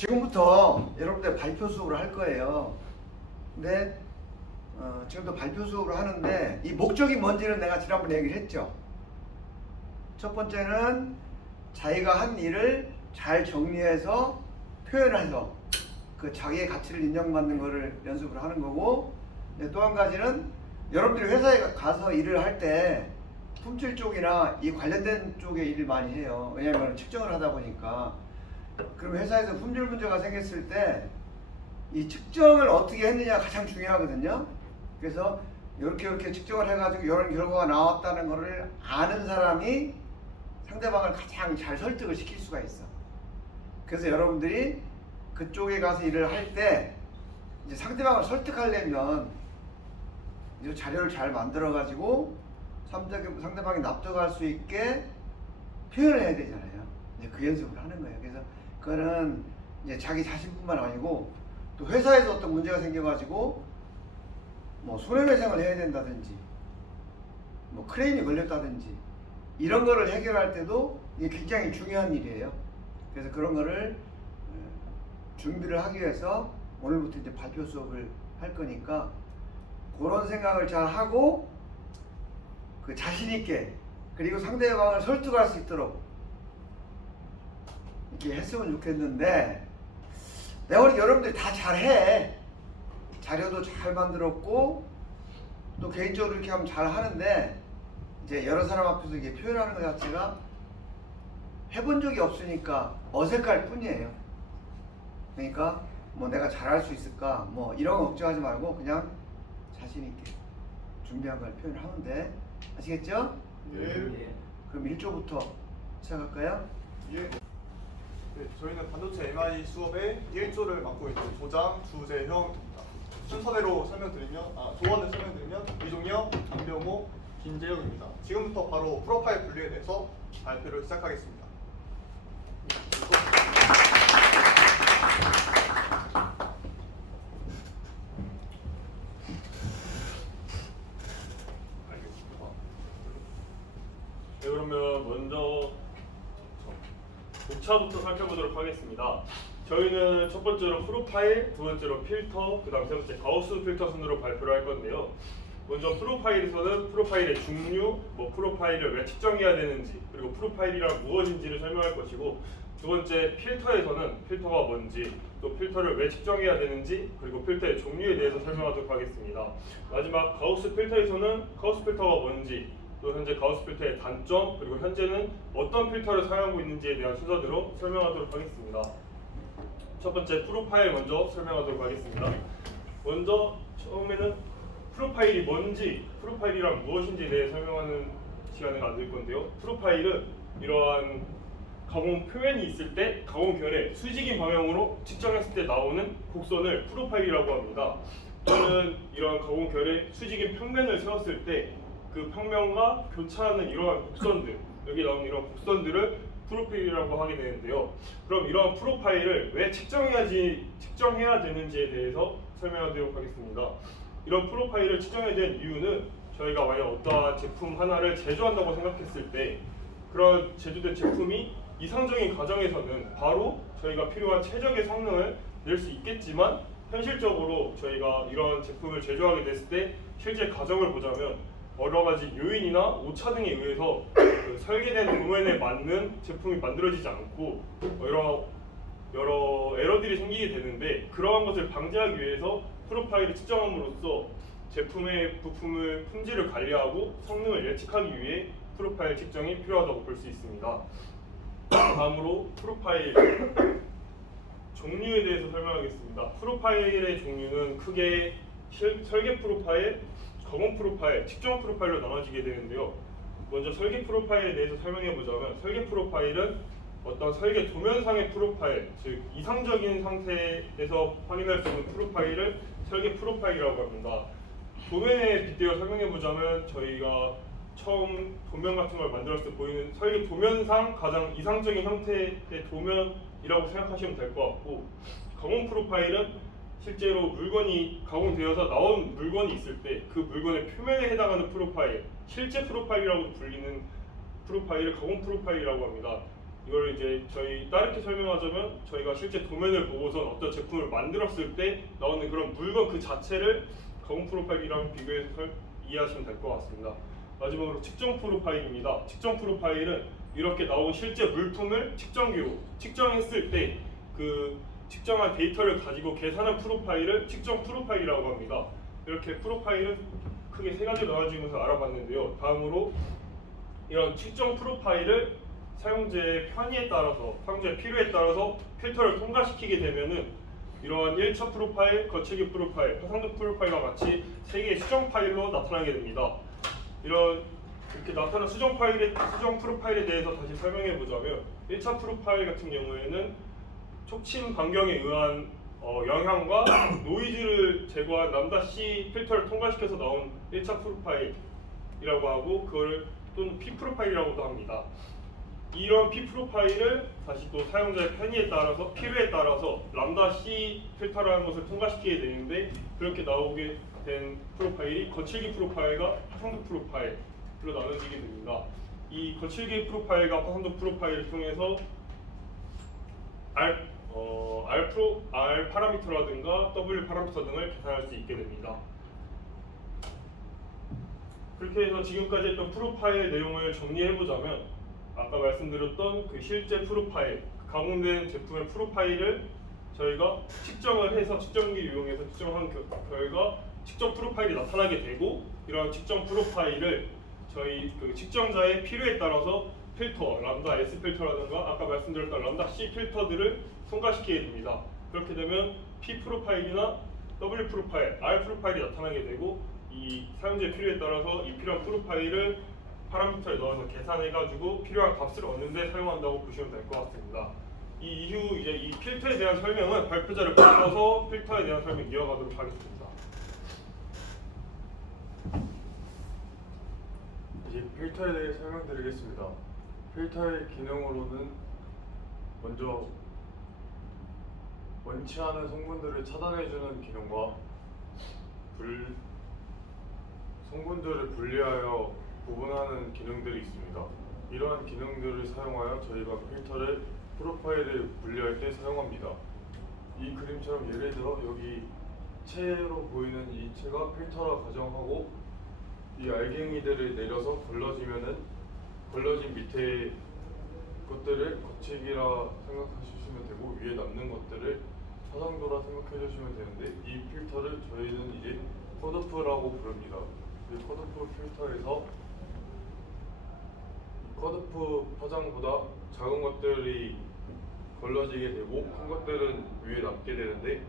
지금부터 여러분들 발표 수업을 할 거예요. 근데 지금도 발표 수업을 하는데 이 목적이 뭔지는 내가 지난번에 얘기를 했죠. 첫 번째는 자기가 한 일을 잘 정리해서 표현해서 그 자기의 가치를 인정받는 거를 연습을 하는 거고, 또 한 가지는 여러분들이 회사에 가서 일을 할 때 품질 쪽이나 이 관련된 쪽에 일을 많이 해요. 왜냐하면 측정을 하다 보니까. 그럼 회사에서 품질 문제가 생겼을 때 이 측정을 어떻게 했느냐가 가장 중요하거든요. 그래서 이렇게 측정을 해가지고 이런 결과가 나왔다는 거를 아는 사람이 상대방을 가장 잘 설득을 시킬 수가 있어. 그래서 여러분들이 그쪽에 가서 일을 할 때 이제 상대방을 설득하려면 이제 자료를 잘 만들어가지고 상대방이 납득할 수 있게 표현을 해야 되잖아요. 이제 그 연습을 하는 거예요. 그래서 그거는 이제 자기 자신뿐만 아니고 또 회사에서 어떤 문제가 생겨가지고 뭐 손해배상을 해야 된다든지 뭐 크레인이 걸렸다든지 이런 거를 해결할 때도 이게 굉장히 중요한 일이에요. 그래서 그런 거를 준비를 하기 위해서 오늘부터 이제 발표 수업을 할 거니까 그런 생각을 잘 하고 그 자신 있게 그리고 상대방을 설득할 수 있도록 이렇게 했으면 좋겠는데, 내가 우리 여러분들이 다 잘해. 자료도 잘 만들었고 또 개인적으로 이렇게 하면 잘 하는데 이제 여러 사람 앞에서 이게 표현하는 것 자체가 해본 적이 없으니까 어색할 뿐이에요. 그러니까 뭐 내가 잘할 수 있을까 뭐 이런 거 걱정하지 말고 그냥 자신 있게 준비한 걸 표현하면 돼. 아시겠죠? 예. 그럼 1조부터 시작할까요? 예. 네, 저희는 반도체 MI 수업의 1조를 맡고 있는 조장 주재형입니다. 순서대로 조언을 설명드리면 이종혁, 김병호, 김재영입니다. 지금부터 바로 프로파일 분류에 대해서 발표를 시작하겠습니다. 네, 그러면 먼저 목차부터 살펴보도록 하겠습니다. 저희는 첫 번째로 프로파일, 두 번째로 필터, 그 다음 세 번째 가우스 필터 순으로 발표를 할 건데요. 먼저 프로파일에서는 프로파일의 종류, 뭐 프로파일을 왜 측정해야 되는지, 그리고 프로파일이란 무엇인지를 설명할 것이고, 두 번째 필터에서는 필터가 뭔지, 또 필터를 왜 측정해야 되는지, 그리고 필터의 종류에 대해서 설명하도록 하겠습니다. 마지막 가우스 필터에서는 가우스 필터가 뭔지, 또 현재 가우스 필터의 단점, 그리고 현재는 어떤 필터를 사용하고 있는지에 대한 순서대로 설명하도록 하겠습니다. 첫 번째 프로파일 먼저 설명하도록 하겠습니다. 먼저 처음에는 프로파일이 뭔지, 프로파일이란 무엇인지에 대해 설명하는 시간을 가질 건데요. 프로파일은 이러한 가공 표면이 있을 때 가공결의 수직인 방향으로 측정했을 때 나오는 곡선을 프로파일이라고 합니다. 또는 이러한 가공결의 수직인 평면을 세웠을 때 그 평면과 교차하는 이러한 곡선들, 여기 나오는 이런 곡선들을 프로파일이라고 하게 되는데요. 그럼 이러한 프로파일을 왜 측정해야 되는지에 대해서 설명하도록 하겠습니다. 이런 프로파일을 측정해야 되는 이유는 저희가 만약 어떠한 제품 하나를 제조한다고 생각했을 때 그런 제조된 제품이 이상적인 과정에서는 바로 저희가 필요한 최적의 성능을 낼 수 있겠지만, 현실적으로 저희가 이런 제품을 제조하게 됐을 때 실제 과정을 보자면 여러 가지 요인이나 오차 등에 의해서 그 설계된 도면에 맞는 제품이 만들어지지 않고 여러 에러들이 생기게 되는데, 그러한 것을 방지하기 위해서 프로파일을 측정함으로써 제품의 부품을 품질을 관리하고 성능을 예측하기 위해 프로파일 측정이 필요하다고 볼 수 있습니다. 다음으로 프로파일 종류에 대해서 설명하겠습니다. 프로파일의 종류는 크게 설계 프로파일, 가공 프로파일, 측정 프로파일로 나눠지게 되는데요. 먼저 설계 프로파일에 대해서 설명해 보자면, 설계 프로파일은 어떤 설계 도면상의 프로파일, 즉 이상적인 상태에서 확인할 수 있는 프로파일을 설계 프로파일이라고 합니다. 도면에 빗대어 설명해 보자면, 저희가 처음 도면 같은 걸 만들었을 때 보이는 설계 도면상 가장 이상적인 형태의 도면이라고 생각하시면 될 것 같고, 가공 프로파일은 실제로 물건이 가공되어서 나온 물건이 있을 때 그 물건의 표면에 해당하는 프로파일, 실제 프로파일이라고 불리는 프로파일을 가공 프로파일이라고 합니다. 이걸 이제 저희 다르게 설명하자면 저희가 실제 도면을 보고선 어떤 제품을 만들었을 때 나오는 그런 물건 그 자체를 가공 프로파일이랑 비교해서 이해하시면 될 것 같습니다. 마지막으로 측정 프로파일입니다. 측정 프로파일은 이렇게 나온 실제 물품을 측정기로 측정했을 때 그 측정한 데이터를 가지고 계산한 프로파일을 측정 프로파일이라고 합니다. 이렇게 프로파일은 크게 세 가지로 나눠지면서 알아봤는데요. 다음으로 이런 측정 프로파일을 사용자의 편의에 따라서, 사용자의 필요에 따라서 필터를 통과시키게 되면은 이러한 1차 프로파일, 거칠기 프로파일, 화상도 프로파일과 같이 세 개의 수정 파일로 나타나게 됩니다. 이렇게 나타난 수정 프로파일에 대해서 다시 설명해 보자면 1차 프로파일 같은 경우에는 촉침 반경에 의한 영향과 노이즈를 제거한 람다 C 필터를 통과시켜서 나온 1차 프로파일이라고 하고 그걸 또는 P 프로파일이라고도 합니다. 이런 P 프로파일을 다시 또 사용자의 편의에 따라서 필요에 따라서 람다 C 필터라는 것을 통과시키게 되는데 그렇게 나오게 된 프로파일이 거칠기 프로파일과 화상도 프로파일로 나눠지게 됩니다. 이 거칠기 프로파일과 화상도 프로파일을 통해서 R 파라미터라든가 W 파라미터 등을 계산할 수 있게 됩니다. 그렇게 해서 지금까지 했던 프로파일 내용을 정리해보자면 아까 말씀드렸던 그 실제 프로파일, 가공된 제품의 프로파일을 저희가 측정을 해서 측정기를 이용해서 측정한 결과 측정 프로파일이 나타나게 되고 이러한 측정 프로파일을 저희 그 측정자의 필요에 따라서 필터, 람다 S 필터라든가 아까 말씀드렸던 람다 C 필터들을 통과시키게 됩니다. 그렇게 되면 P 프로파일이나 W 프로파일, R 프로파일이 나타나게 되고 이 사용자의 필요에 따라서 이 필요한 프로파일을 파라미터에 넣어서 계산해가지고 필요한 값을 얻는데 사용한다고 보시면 될 것 같습니다. 이 이후 이제 이 필터에 대한 설명은 발표자를 바꿔서 필터에 대한 설명 이어가도록 하겠습니다. 이제 필터에 대해 설명드리겠습니다. 필터의 기능으로는 먼저 원치 않은 성분들을 차단해주는 기능과 성분들을 분리하여 구분하는 기능들이 있습니다. 이러한 기능들을 사용하여 저희가 필터를 프로파일을 분리할 때 사용합니다. 이 그림처럼 예를 들어 여기 채로 보이는 이 채가 필터라 가정하고 이 알갱이들을 내려서 걸러지면은 걸러진 밑에 것들을 거치기라 생각하시면 되고 위에 남는 것들을 화상도라 생각해 주시면 되는데 이 필터를 저희는 이제 컷오프라고 부릅니다. 이 컷오프 필터에서 컷오프 파장보다 작은 것들이 걸러지게 되고 큰 것들은 위에 남게 되는데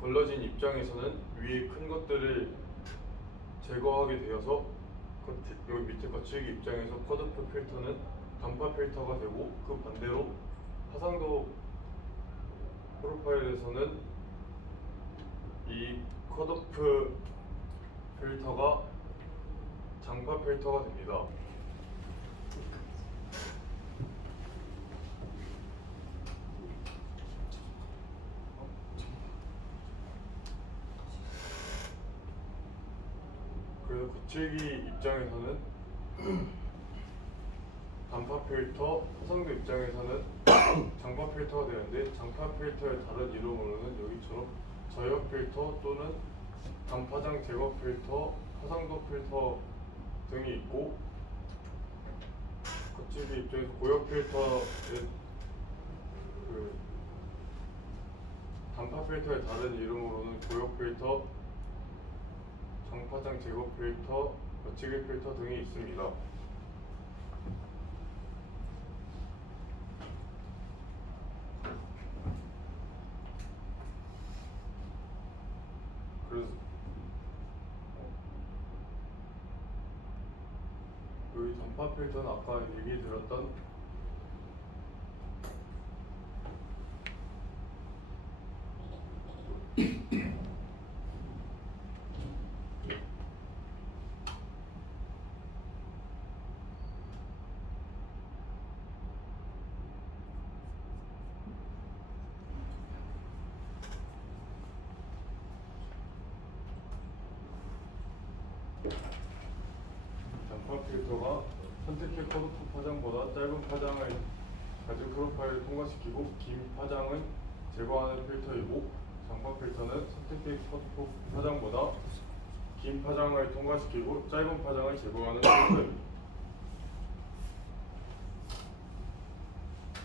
걸러진 입장에서는 위에 큰 것들을 제거하게 되어서 여기 밑에 거치기 입장에서 컷오프 필터는 단파 필터가 되고 그 반대로 화상도 프로파일에서는 이 컷오프 필터가 장파 필터가 됩니다. 그래서 거칠기 입장에서는 단파 필터, 화상도 입장에서는 장파 필터가 되는데 장파 필터의 다른 이름으로는 여기처럼 저역 필터 또는 단파장 제거 필터, 화상도 필터 등이 있고 거칠기 입장에서 고역 필터의 그 단파 필터의 다른 이름으로는 고역 필터, 장파장 제거 필터, 거치기 필터 등이 있습니다. 그래서 여기 단파 필터는 아까 얘기 드렸던 단파 필터가 선택해 컷오프 파장보다 짧은 파장을 가진 프로파일을 통과시키고 긴 파장은 제거하는 필터이고 장파 필터는 선택된 파장보다 긴 파장을 통과시키고 짧은 파장을 제거하는 필터입니다.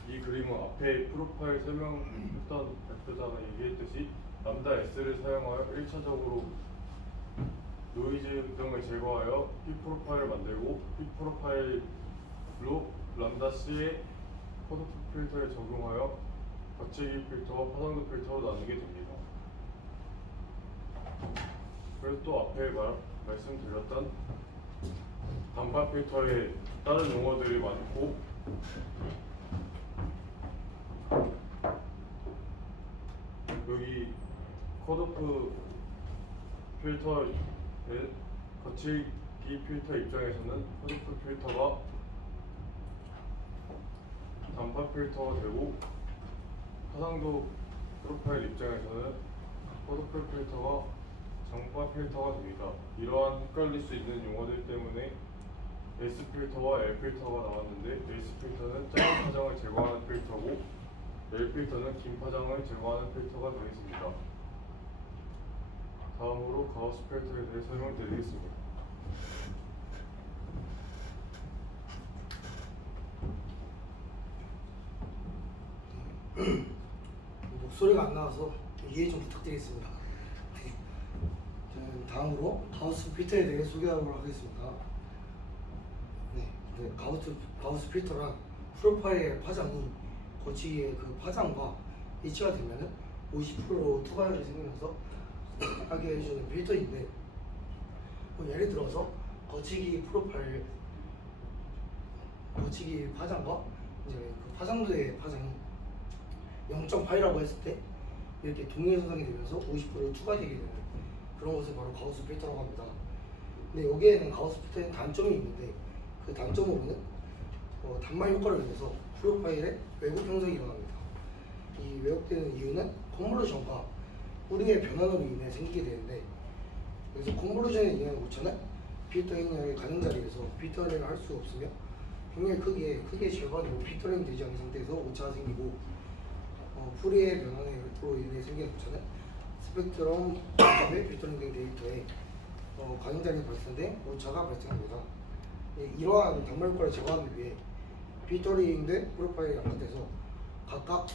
이 그림은 앞에 프로파일 설명했던 발표자가 얘기했듯이 람다 S를 사용하여 1차적으로 노이즈 등을 제거하여 픽 프로파일을 만들고 픽 프로파일로 람다 C의 컷오프 필터에 적용하여 거치기 필터와 파장도 필터로 나누게 됩니다. 그래서 또 앞에 말씀드렸던 단파 필터에 다른 용어들이 많고 여기 컷오프 필터의 거치기 필터 입장에서는 컷오프 필터가 단파 필터가 되고 파장도 프로파일 입장에서는 컷오프 필터가 장파 필터가 됩니다. 이러한 헷갈릴 수 있는 용어들 때문에 S 필터와 L 필터가 나왔는데 S 필터는 짧은 파장을 제거하는 필터고 L 필터는 긴 파장을 제거하는 필터가 되겠습니다. 다음으로 가우스 필터에 대해 설명드리겠습니다. 목소리가 안 나와서 이해 좀 부탁드리겠습니다. 다음으로 가우스 필터에 대해 소개하도록 하겠습니다. 가우스 필터란 프로파일의 파장이 거치기의 그 파장과 일치가 되면은 50% 투과율이 생기면서 하게 해주는 필터인데, 예를 들어서 거치기 파장과 이제 그 파장도의 파장이 0.8이라고 했을 때 이렇게 동일선상이 되면서 50% 추가되게 되는 그런 것을 바로 가우스 필터라고 합니다. 근데 여기에는 가우스 필터에는 단점이 있는데, 그 단점으로는 단말 효과를 인해서 프로파일의 왜곡 형성이 일어납니다. 이 왜곡되는 이유는 컨볼루션과 뿌링의 변환으로 인해 생기게 되는데, 그래서 컨볼루션에 의한 오차는 필터 행렬의 가능자리에서 필터링을 할 수 없으며 행렬 크게 제거하고 필터링 되지 않은 상태에서 오차가 생기고, 뿌리의 변환으로 인해 생기는 오차는 스펙트럼 의 필터링 된 데이터에 가능자리에 발생된 오차가 발생합니다. 이러한 단말 효과를 제거하기 위해 필터링된 프로파일이 양끝에서 각각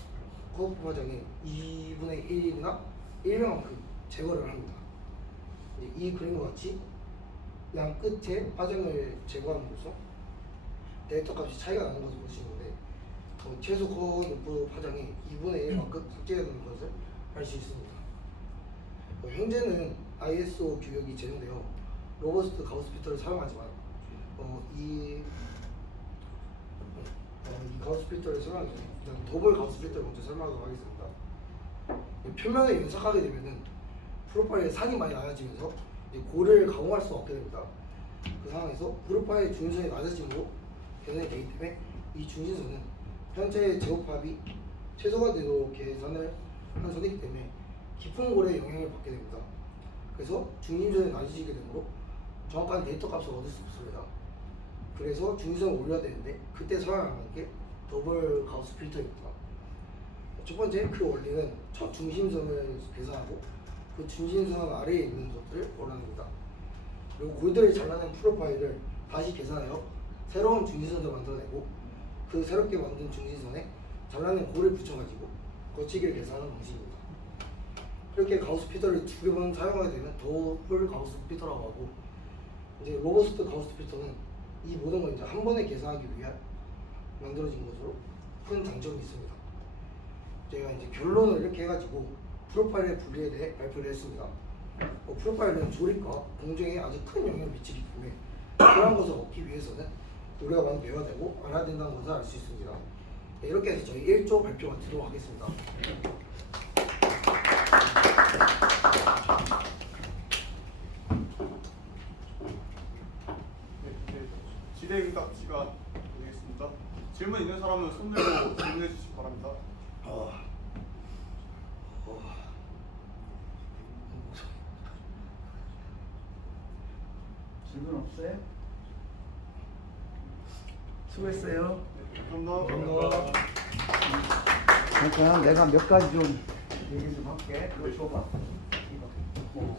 컷오프 파장의 2분의 1이나 1명만큼 제거를 합니다. 이 그림과 같이 양 끝에 파장을 제거함으로써 데이터 값이 차이가 나는 것을 볼 수 있는데, 최소 컷오프 파장이 2분의 1만큼 삭제되는 것을 알 수 있습니다. 현재는 ISO 규격이 제정되어 로버스트 가우스 필터를 사용하지만 이 가우스 필터를 설명하기 전에 일단 더블 가우스 필터를 먼저 설명하도록 하겠습니다. 표면에 연삭하게 되면은 프로파일에 산이 많이 낮아지면서 고를 가공할 수 없게 됩니다. 그 상황에서 프로파일 중심선이 낮아짐으로 개선이 되기 때문에 이 중심선은 현재 제곱합이 최소가 되도록 계산을 한 선이기 때문에 깊은 골에 영향을 받게 됩니다. 그래서 중심선이 낮아지게 되므로 정확한 데이터 값을 얻을 수 없습니다. 그래서 중심선을 올려야 되는데 그때 사용하는 게 더블 가우스 필터입니다. 첫 번째 그 원리는 첫 중심선을 계산하고 그 중심선 아래에 있는 것들을 원하는겁니다. 그리고 골드를 잘라낸 프로파일을 다시 계산하여 새로운 중심선을 만들어내고 그 새롭게 만든 중심선에 잘라낸 골을 붙여가지고 거치기를 계산하는 방식입니다. 이렇게 가우스 필터를 2번 사용하게 되면 더블 가우스 필터라고 하고, 이제 로버스트 가우스 필터는 이 모든 걸 이제 한 번에 계산하기 위한 만들어진 것으로 큰 장점이 있습니다. 제가 이제 결론을 이렇게 해가지고 프로파일의 분리에 대해 발표를 했습니다. 프로파일은 조립과 공정에 아주 큰 영향을 미치기 때문에 그런 것을 얻기 위해서는 우리가 많이 배워야 되고 알아야 된다는 것을 알 수 있습니다. 네, 이렇게 해서 저희 1조 발표 마치도록 하겠습니다. 질의응답 시간 되겠습니다. 질문 있는 사람은 손 들고 질문해 주시기 바랍니다. 질문 없어요? 수고했어요. 네, 감사합니다. 감사합니다. 그러니까 내가 몇 가지 좀 얘기 좀 할게. 그거 줘봐. 이거.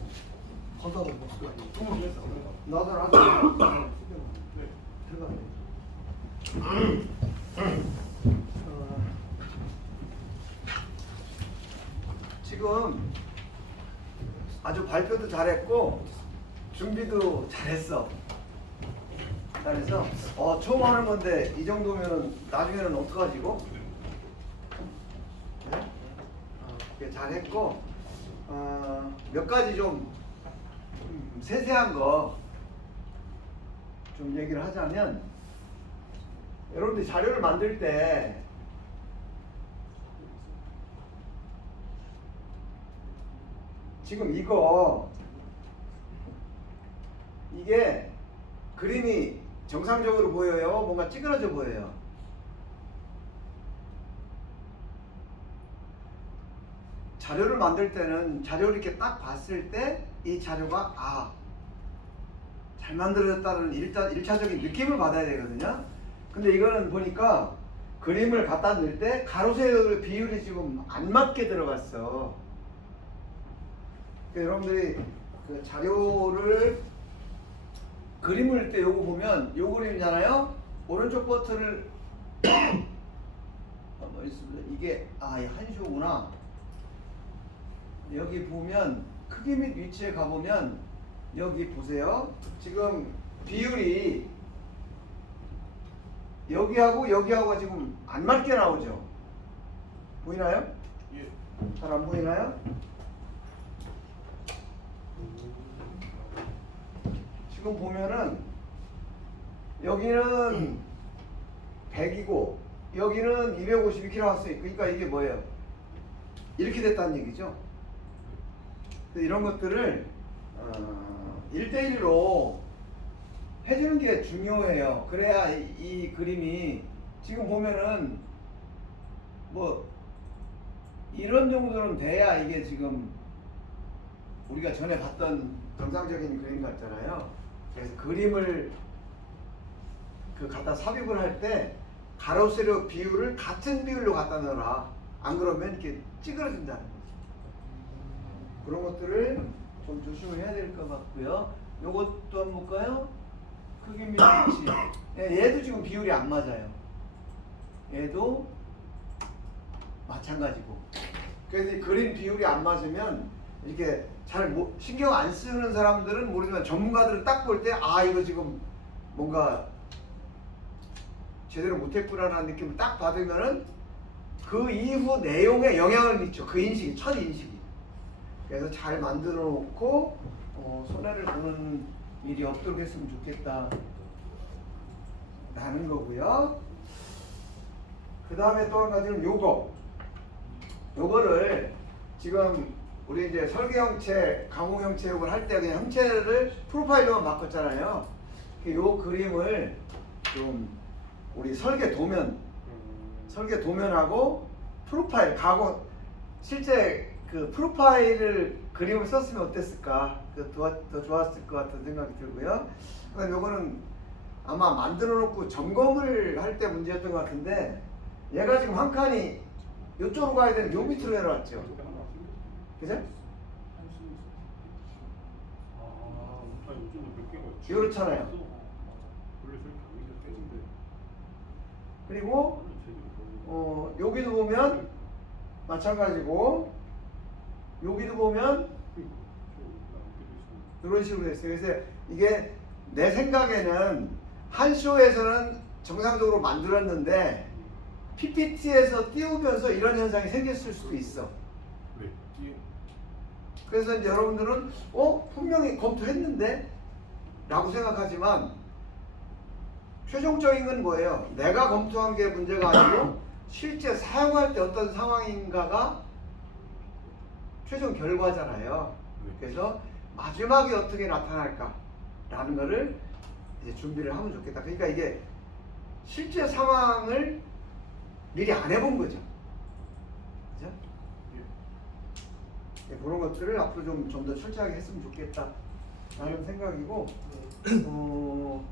거다도 목소리 아니고. 나도 나도. 네. 들어가. 지금 아주 발표도 잘했고 준비도 잘했어. 잘해서 처음 하는 건데 이 정도면 나중에는 어떡하지고? 네? 잘했고 몇 가지 좀 세세한 거 좀 얘기를 하자면 여러분들 자료를 만들 때 지금 이게 그림이 정상적으로 보여요? 뭔가 찌그러져 보여요? 자료를 만들 때는 자료를 이렇게 딱 봤을 때 이 자료가 잘 만들어졌다는 일차적인 느낌을 받아야 되거든요. 근데 이거는 보니까 그림을 갖다 넣을 때 가로 세로 비율이 지금 안 맞게 들어갔어. 그러니까 여러분들이 그 자료를 그림을 넣을 때 요거 보면 요 그림이잖아요. 오른쪽 버튼을 이게 한쇼구나. 여기 보면 크기 및 위치에 가보면 여기 보세요. 지금 비율이 여기하고 지금 안 맞게 나오죠. 보이나요? 예. 잘 안 보이나요? 지금 보면은 여기는 100이고 여기는 252kg 나왔어요. 그러니까 이게 뭐예요? 이렇게 됐다는 얘기죠. 이런 것들을 1대1로 해주는 게 중요해요. 그래야 이 그림이 지금 보면은 뭐 이런 정도는 돼야 이게 지금 우리가 전에 봤던 정상적인 그림 같잖아요. 그래서 그림을 갖다 삽입을 할 때 가로 세로 비율을 같은 비율로 갖다 넣어라. 안 그러면 이렇게 찌그러진다는 거죠. 그런 것들을 좀 조심을 해야 될 것 같고요. 요것도 한번 볼까요? 크기 및 위치. 얘도 지금 비율이 안 맞아요. 얘도 마찬가지고. 그래서 이 그림 비율이 안 맞으면 이렇게 잘 신경 안 쓰는 사람들은 모르지만 전문가들은 딱 볼 때 이거 지금 뭔가 제대로 못했구나라는 느낌을 딱 받으면은 그 이후 내용에 영향을 미쳐. 그 인식이 첫 인식이. 그래서 잘 만들어 놓고 손해를 보는 일이 없도록 했으면 좋겠다 라는 거고요. 그 다음에 또 한 가지는 요거를 지금 우리 이제 설계 형체, 가공 형체 요걸 할 때 그냥 형체를 프로파일로만 바꿨잖아요. 요 그림을 좀 우리 설계 도면하고 프로파일, 가공 실제 그 프로파일을 그림을 썼으면 어땠을까? 더 좋았을 것 같은 생각이 들고요. 그다음 요거는 아마 만들어 놓고 점검을 할 때 문제였던 것 같은데 얘가 지금 한 칸이 요쪽으로 가야 되는 요 밑으로 내려왔죠. 그죠? 그렇잖아요. 그리고 여기도 보면 마찬가지고 여기도 보면 이런 식으로 됐어요. 그래서 이게 내 생각에는 한 쇼에서는 정상적으로 만들었는데 PPT에서 띄우면서 이런 현상이 생겼을 수도 있어. 그래서 이제 여러분들은 분명히 검토했는데 라고 생각하지만 최종적인 건 뭐예요? 내가 검토한 게 문제가 아니고 실제 사용할 때 어떤 상황인가가 최종 결과잖아요. 그래서 마지막에 어떻게 나타날까 라는 거를 이제 준비를 하면 좋겠다. 그러니까 이게 실제 상황을 미리 안 해본 거죠. 그죠? 그런 것들을 앞으로 좀 더 철저하게 했으면 좋겠다 라는 생각이고 그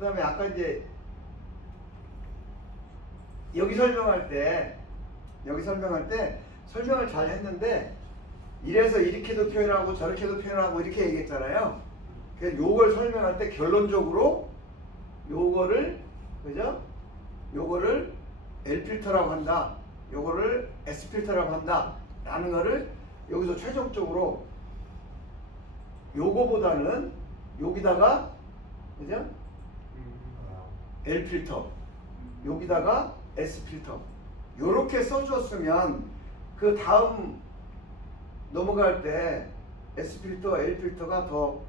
다음에 아까 이제 여기 설명할 때 여기 설명할 때 설명을 잘 했는데 이래서 이렇게도 표현하고 저렇게도 표현하고 이렇게 얘기했잖아요. 그래서 요걸 설명할 때 결론적으로 요거를 그죠? 요거를 L 필터라고 한다. 요거를 S 필터라고 한다. 라는 거를 여기서 최종적으로 요거보다는 여기다가 그죠? L 필터 여기다가 S 필터 요렇게 써줬으면 그 다음 넘어갈 때 S 필터, L 필터가 더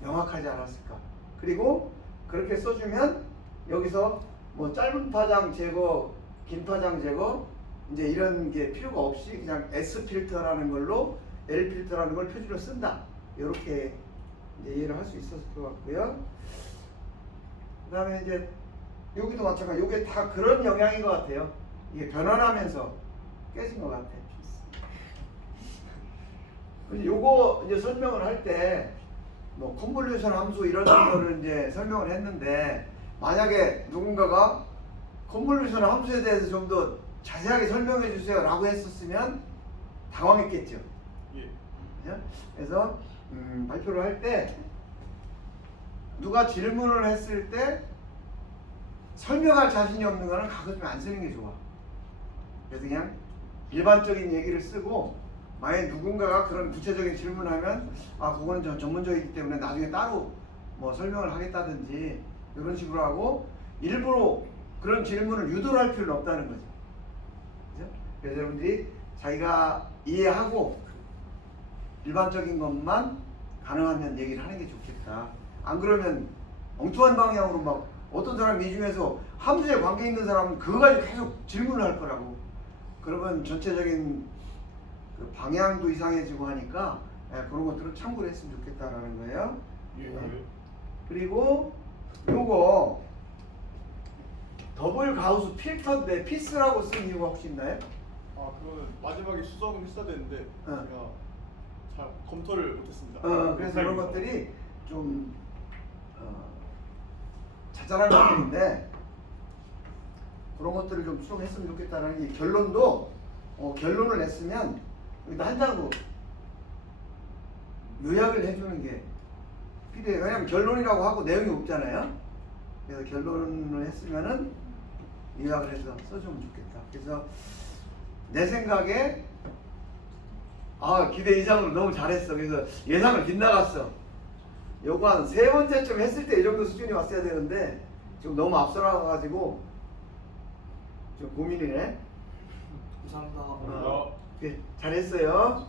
명확하지 않았을까. 그리고 그렇게 써주면 여기서 뭐 짧은 파장 제거, 긴 파장 제거 이제 이런 게 필요가 없이 그냥 S 필터라는 걸로 L 필터라는 걸 표준으로 쓴다. 이렇게 이제 이해를 할 수 있었을 것 같고요. 그다음에 이제 여기도 마찬가지. 이게 다 그런 영향인 것 같아요. 이게 변환하면서 깨진 것 같아. 근데 요거 이제 설명을 할 때 뭐 컨볼루션 함수 이런 거를 이제 설명을 했는데 만약에 누군가가 컨볼루션 함수에 대해서 좀 더 자세하게 설명해 주세요라고 했었으면 당황했겠죠. 예. 그죠? 그래서 발표를 할 때 누가 질문을 했을 때 설명할 자신이 없는 거는 가급적 안 쓰는 게 좋아. 그래서 그냥 일반적인 얘기를 쓰고 만약에 누군가가 그런 구체적인 질문을 하면 아 그거는 좀 전문적이기 때문에 나중에 따로 뭐 설명을 하겠다든지 이런 식으로 하고 일부러 그런 질문을 유도를 할 필요는 없다는 거죠. 그죠? 그래서 여러분들이 자기가 이해하고 일반적인 것만 가능하면 얘기를 하는 게 좋겠다. 안 그러면 엉뚱한 방향으로 막 어떤 사람 이 중에서 함수에 관계 있는 사람은 그거 가지고 계속 질문을 할 거라고. 그러면 전체적인 그 방향도 이상해지고 하니까 그런 것들은 참고를 했으면 좋겠다라는 거예요. 예. 그리고 요거 더블 가우스 필터인데 피스라고 쓴 이유가 혹시 있나요? 아 그거는 마지막에 수정을 했어야 되는데 제가 잘 검토를 못했습니다. 그래서 그런 것들이 좀 자잘한 것들인데 그런 것들을 좀 수정했으면 좋겠다는 게 결론도 결론을 냈으면 여기다 한 장으로 요약을 해주는 게 필요해요. 왜냐면 결론이라고 하고 내용이 없잖아요. 그래서 결론을 했으면은 요약을 해서 써주면 좋겠다. 그래서 내 생각에 기대 이상으로 너무 잘했어. 그래서 예상을 빗나갔어. 요거 한 3번째쯤 했을 때 이 정도 수준이 왔어야 되는데 지금 너무 앞서 나가가지고 좀 고민이네. 감사합니다. 잘했어요.